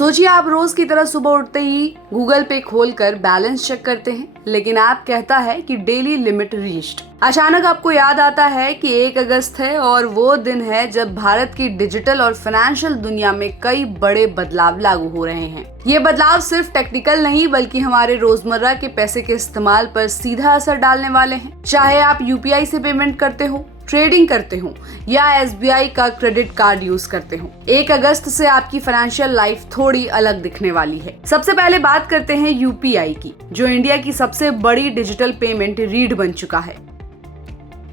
सोचिए आप रोज की तरह सुबह उठते ही गूगल पे खोलकर बैलेंस चेक करते हैं, लेकिन ऐप कहता है कि डेली लिमिट रीच्ड। अचानक आपको याद आता है कि 1 अगस्त है और वो दिन है जब भारत की डिजिटल और फाइनेंशियल दुनिया में कई बड़े बदलाव लागू हो रहे हैं। ये बदलाव सिर्फ टेक्निकल नहीं बल्कि हमारे रोजमर्रा के पैसे के इस्तेमाल पर सीधा असर डालने वाले हैं। चाहे आप यूपीआई से पेमेंट करते हो, ट्रेडिंग करते हो या एसबीआई का क्रेडिट कार्ड यूज करते हो, 1 अगस्त से आपकी फाइनेंशियल लाइफ थोड़ी अलग दिखने वाली है। सबसे पहले बात करते हैं यूपीआई की, जो इंडिया की सबसे बड़ी डिजिटल पेमेंट रीढ़ बन चुका है।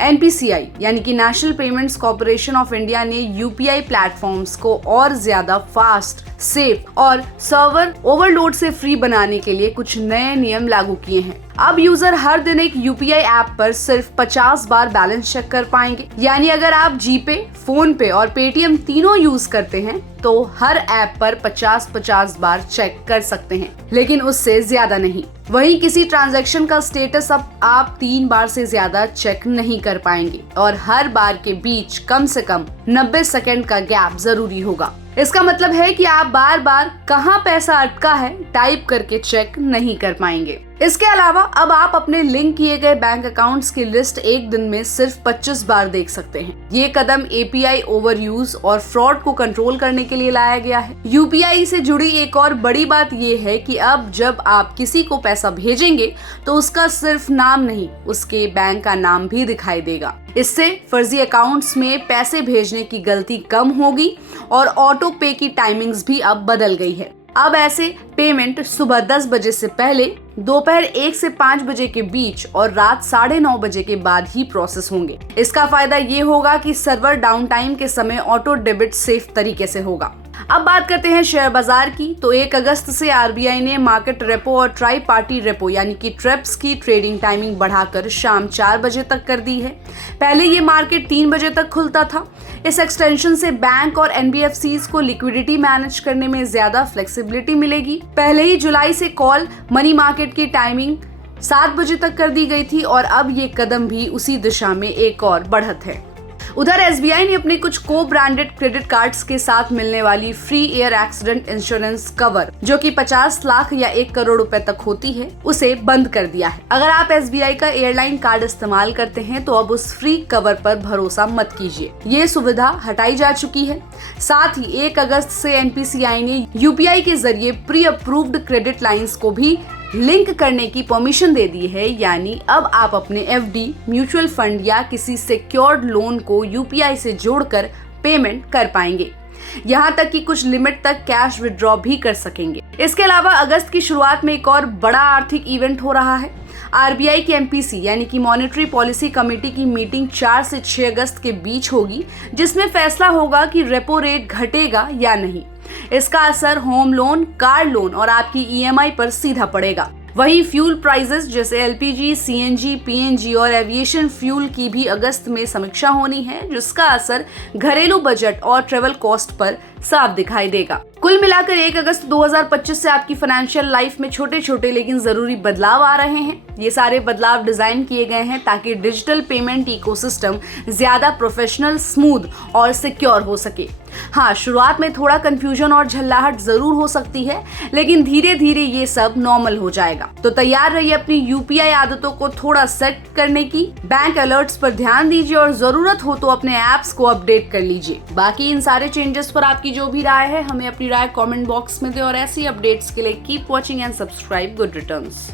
एनपीसीआई यानी कि national payments corporation of India ने यूपीआई प्लेटफॉर्म्स को और ज्यादा फास्ट, सेफ और सर्वर ओवरलोड से फ्री बनाने के लिए कुछ नए नियम लागू किए हैं। अब यूजर हर दिन एक यूपीआई ऐप पर सिर्फ 50 बार बैलेंस चेक कर पाएंगे। यानी अगर आप जीपे, फोन पे और पेटीएम तीनों यूज करते हैं तो हर ऐप पर 50-50 बार चेक कर सकते हैं, लेकिन उससे ज्यादा नहीं। वहीं किसी ट्रांजैक्शन का स्टेटस अब आप 3 बार से ज्यादा चेक नहीं कर पाएंगे और हर बार के बीच कम से कम 90 सेकंड का गैप जरूरी होगा। इसका मतलब है कि आप बार बार कहां पैसा अटका है टाइप करके चेक नहीं कर पाएंगे। इसके अलावा अब आप अपने लिंक किए गए बैंक अकाउंट्स की लिस्ट एक दिन में सिर्फ 25 बार देख सकते हैं। ये कदम एपीआई ओवरयूज और फ्रॉड को कंट्रोल करने के लिए लाया गया है। यूपीआई से जुड़ी एक और बड़ी बात ये है कि अब जब आप किसी को पैसा भेजेंगे तो उसका सिर्फ नाम नहीं, उसके बैंक का नाम भी दिखाई देगा। इससे फर्जी अकाउंट्स में पैसे भेजने की गलती कम होगी और ऑटो पे की टाइमिंग्स भी अब बदल गई है। अब ऐसे पेमेंट सुबह 10 बजे से पहले, दोपहर 1 से 5 बजे के बीच और रात 9:30 बजे के बाद ही प्रोसेस होंगे। इसका फायदा ये होगा कि सर्वर डाउन टाइम के समय ऑटो डेबिट सेफ तरीके से होगा। अब बात करते हैं शेयर बाजार की, तो 1 अगस्त से आरबीआई ने मार्केट रेपो और ट्राई पार्टी रेपो यानी कि ट्रेप्स की ट्रेडिंग टाइमिंग बढ़ाकर शाम 4 बजे तक कर दी है। पहले ये मार्केट 3 बजे तक खुलता था। इस एक्सटेंशन से बैंक और एनबीएफसीज को लिक्विडिटी मैनेज करने में ज्यादा फ्लेक्सिबिलिटी मिलेगी। पहले ही जुलाई से कॉल मनी मार्केट की टाइमिंग 7 बजे तक कर दी गई थी और अब ये कदम भी उसी दिशा में एक और बढ़त है। उधर एसबीआई ने अपने कुछ को ब्रांडेड क्रेडिट कार्ड्स के साथ मिलने वाली free air accident insurance cover, जो कि 50 लाख या 1 करोड़ रुपए तक होती है, उसे बंद कर दिया है। अगर आप एसबीआई का एयरलाइन कार्ड इस्तेमाल करते हैं तो अब उस फ्री कवर पर भरोसा मत कीजिए, ये सुविधा हटाई जा चुकी है। साथ ही 1 अगस्त से एनपीसीआई ने यूपीआई के जरिए प्री अप्रूव्ड क्रेडिट लाइंस को भी लिंक करने की परमिशन दे दी है। यानी अब आप अपने एफडी, म्यूचुअल फंड या किसी सिक्योर्ड लोन को यूपीआई से जोड़कर पेमेंट कर पाएंगे। यहाँ तक कि कुछ लिमिट तक कैश विड्रॉ भी कर सकेंगे। इसके अलावा अगस्त की शुरुआत में एक और बड़ा आर्थिक इवेंट हो रहा है। आरबीआई की एमपीसी यानी कि मॉनेटरी पॉलिसी कमेटी की मीटिंग 4 से 6 अगस्त के बीच होगी, जिसमें फैसला होगा कि रेपो रेट घटेगा या नहीं। इसका असर होम लोन, कार लोन और आपकी ईएमआई पर सीधा पड़ेगा। वहीं फ्यूल प्राइसेस जैसे एलपीजी, सीएनजी, पीएनजी और एविएशन फ्यूल की भी अगस्त में समीक्षा होनी है, जिसका असर घरेलू बजट और ट्रेवल कॉस्ट पर साफ दिखाई देगा। कुल मिलाकर 1 अगस्त 2025 से आपकी फाइनेंशियल लाइफ में छोटे छोटे लेकिन जरूरी बदलाव आ रहे हैं। ये सारे बदलाव डिजाइन किए गए हैं ताकि डिजिटल पेमेंट इकोसिस्टम ज्यादा प्रोफेशनल, स्मूथ और सिक्योर हो सके। हाँ, शुरुआत में थोड़ा कंफ्यूजन और झल्लाहट जरूर हो सकती है, लेकिन धीरे धीरे ये सब नॉर्मल हो जाएगा। तो तैयार रहिए अपनी यूपीआई आदतों को थोड़ा सेट करने की। बैंक अलर्ट्स पर ध्यान दीजिए और जरूरत हो तो अपने ऐप्स को अपडेट कर लीजिए। बाकी इन सारे चेंजेस पर आपकी जो भी राय है, हमें अपनी राय कमेंट बॉक्स में दें और ऐसी अपडेट्स के लिए keep watching and subscribe good returns.